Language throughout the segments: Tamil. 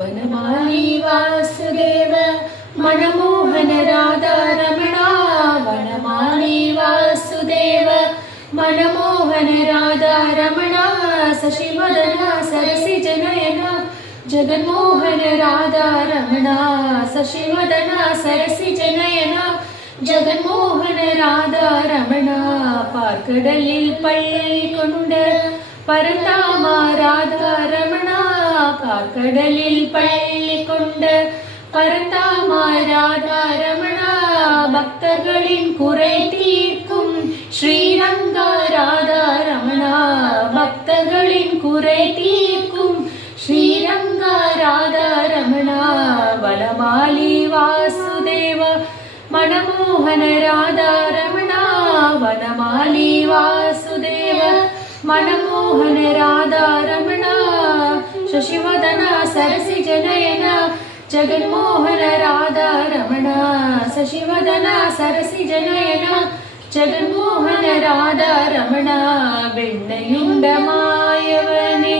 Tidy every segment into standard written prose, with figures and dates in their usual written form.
वनमाली वासुदेव मनमोहन राधा रमणा। वनमाली वासुदेव मनमोहन राधा रमणा। शशिवदना सरसिजनयना जगन्मोहन राधा रमणा। शशिवदना सरसिजनयना जगन्मोहन राधा रमणा। पार्कडलिल पள்ளि कोंड परतामा राधा रमणा। पार्कडलिल पள்ளि कोंड परतामा राधा रमणा। भक्तर्களின் குறை தீர்க்கும் ஸ்ரீரங்கா ராதா ரமணா। பக்தர்களின் குறை தீர்க்கும் ஸ்ரீரங்கா ராதா ரமணா। வனமாலி வாசுதேவ मनमोहन राधा रमणा। वनमाली वासुदेव मनमोहन राधा रमणा। शशिवदना सरसिजनयना जगन्मोहन राधा रमणा। शशिवदना सरसिजनयना जगन्मोहन राधा रमणा। बेण्णयुंड मायवने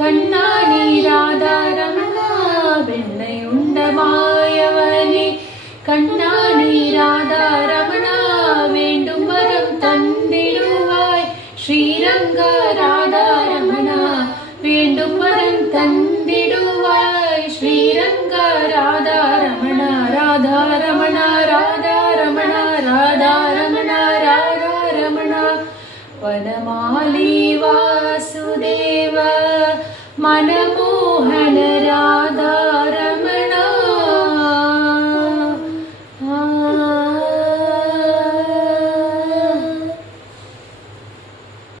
कण्णानि राधा रमणा। बेण्णयुंड मायवने कण्णानि राधा रमणा। वेंडुम वरम तंदिडुवाय श्रीरंगा राधा रमणा। वेंडुम वरम तंदिडुवाय श्रीरंगा राधा रमणा। राधा रमणा राधा रमणा राधा रमणा राधा रमणा। वनमाली वासुदेव मन